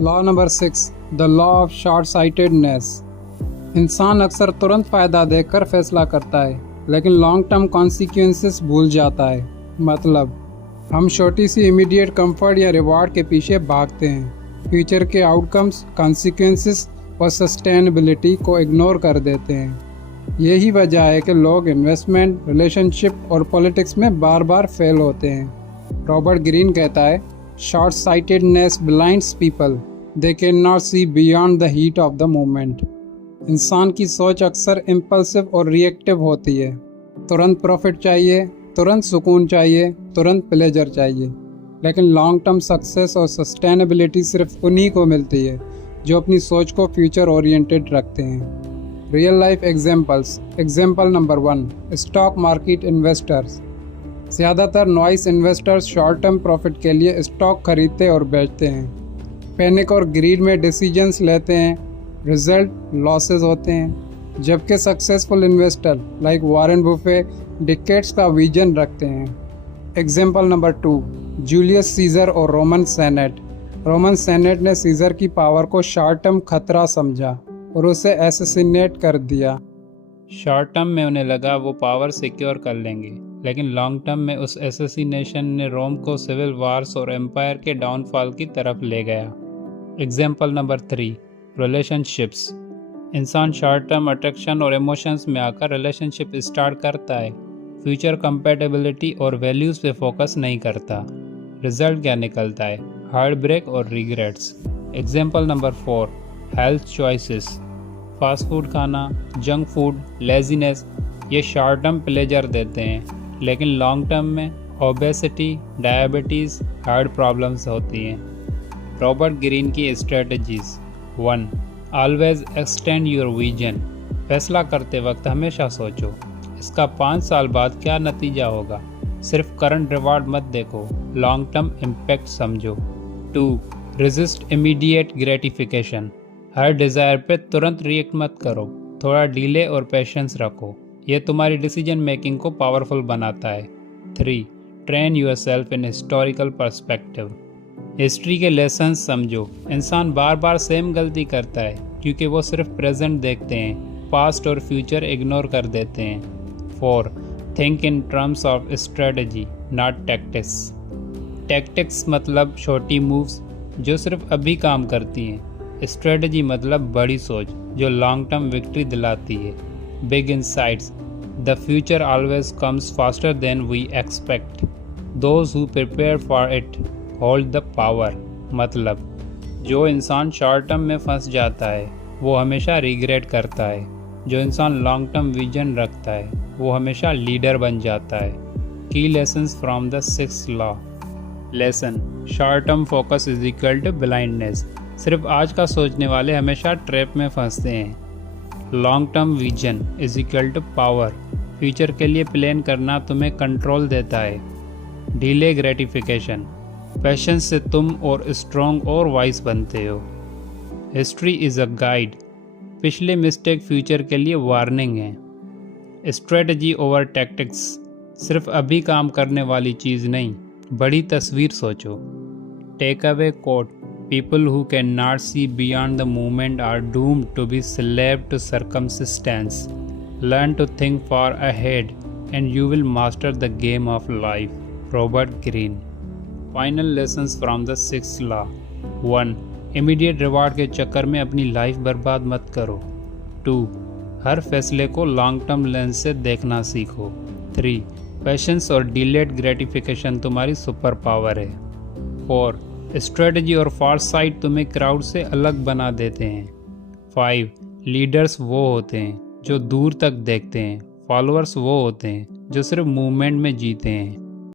Law number 6, the law of short sightedness. इंसान अक्सर तुरंत फ़ायदा देखकर फैसला करता है, लेकिन लॉन्ग टर्म कॉन्सिक्वेंसेस भूल जाता है। मतलब हम छोटी सी इमीडिएट कंफर्ट या रिवॉर्ड के पीछे भागते हैं, फ्यूचर के आउटकम्स, कॉन्सिक्वेंसेस और सस्टेनेबिलिटी को इग्नोर कर देते हैं। यही वजह है कि लोग इन्वेस्टमेंट, रिलेशनशिप और पॉलिटिक्स में बार बार फेल होते हैं। रॉबर्ट ग्रीन कहता है, short sightedness blinds people, they can not see beyond the heat of the moment. इंसान की सोच अक्सर इम्पल्सिव और रिएक्टिव होती है। तुरंत प्रॉफिट चाहिए, तुरंत सुकून चाहिए, तुरंत प्लेजर चाहिए। लेकिन लॉन्ग टर्म सक्सेस और सस्टेनेबिलिटी सिर्फ उन्हीं को मिलती है जो अपनी सोच को फ्यूचर ओरिएंटेड रखते हैं। Real life examples. Example number 1, stock market investors. ज़्यादातर नॉइस इन्वेस्टर्स शॉर्ट टर्म प्रॉफिट के लिए स्टॉक खरीदते और बेचते हैं। पैनिक और ग्रीड में डिसीजंस लेते हैं, रिजल्ट लॉसेस होते हैं। जबकि successful investor like Warren Buffett decades का विजन रखते हैं। एग्जाम्पल नंबर 2, जूलियस सीजर और रोमन सेनेट। रोमन सेनेट ने सीजर की पावर को शॉर्ट टर्म खतरा समझा और उसे एसेसिनेट कर दिया। शॉर्ट टर्म में उन्हें लगा वो पावर सिक्योर कर लेंगे, लेकिन लॉन्ग टर्म में उस एसेसिनेशन ने रोम को सिविल वार्स और एम्पायर के डाउनफॉल की तरफ ले गया। Example number 3, relationships. इंसान शॉर्ट टर्म अट्रैक्शन और इमोशंस में आकर रिलेशनशिप स्टार्ट करता है, फ्यूचर कंपैटिबिलिटी और वैल्यूज पे फोकस नहीं करता। रिजल्ट क्या निकलता है? हार्ट ब्रेक और regrets. Example number 4, health choices. Fast food खाना, जंक फूड, लेजीनेस, ये शॉर्ट टर्म प्लेजर देते हैं, लेकिन लॉन्ग टर्म में ओबेसिटी, डायबिटीज़, हार्ट प्रॉब्लम्स होती हैं। रॉबर्ट ग्रीन की strategies. 1, always extend your vision. फैसला करते वक्त हमेशा सोचो, इसका 5 साल बाद क्या नतीजा होगा। सिर्फ करंट रिवॉर्ड मत देखो, लॉन्ग टर्म इम्पैक्ट समझो। 2, रेजिस्ट इमीडिएट ग्रेटिफिकेशन। हर डिज़ायर पे तुरंत रिएक्ट मत करो, थोड़ा डिले और पेशेंस रखो, ये तुम्हारी डिसीजन मेकिंग को पावरफुल बनाता है। 3, train yourself in historical perspective. History के लेसन समझो। इंसान बार बार सेम गलती करता है क्योंकि वो सिर्फ प्रेजेंट देखते हैं, पास्ट और फ्यूचर इग्नोर कर देते हैं। 4, think in terms of strategy not tactics. Tactics मतलब छोटी मूव्स जो सिर्फ अभी काम करती हैं। स्ट्रेटजी मतलब बड़ी सोच जो लॉन्ग टर्म विक्ट्री दिलाती है। Big insights. The future always comes faster than we expect. Those who prepare for it hold the power. मतलब जो इंसान शॉर्ट टर्म में फंस जाता है वो हमेशा रिग्रेट करता है, जो इंसान लॉन्ग टर्म विजन रखता है वो हमेशा लीडर बन जाता है। की lessons from the 6th law. Lesson, short term focus is equal to blindness. सिर्फ आज का सोचने वाले हमेशा ट्रैप में फंसते हैं। Long term vision is equal to power. Future के लिए प्लान करना तुम्हें कंट्रोल देता है। डिले ग्रेटिफिकेशन, पैशन से तुम और स्ट्रॉन्ग और वाइस बनते हो। हिस्ट्री इज़ अ गाइड, पिछले मिस्टेक फ्यूचर के लिए वार्निंग है। स्ट्रेटजी ओवर टैक्टिक्स, सिर्फ अभी काम करने वाली चीज़ नहीं, बड़ी तस्वीर सोचो। Take away quote, people who can not see beyond the moment are doomed to be slave to circumstance. Learn to think far ahead and you will master the game of life. Robert Greene. Final lessons from the 6th law. 1, immediate reward के चक्कर में अपनी life बर्बाद मत करो। 2, हर फैसले को long term lens से देखना सीखो। 3, पेशेंस और डिलेड ग्रेटिफिकेशन तुम्हारी सुपर पावर है। 4, स्ट्रेटजी और फॉरसाइट तुम्हें क्राउड से अलग बना देते हैं। 5, लीडर्स वो होते हैं जो दूर तक देखते हैं, फॉलोअर्स वो होते हैं जो सिर्फ मूवमेंट में जीते हैं।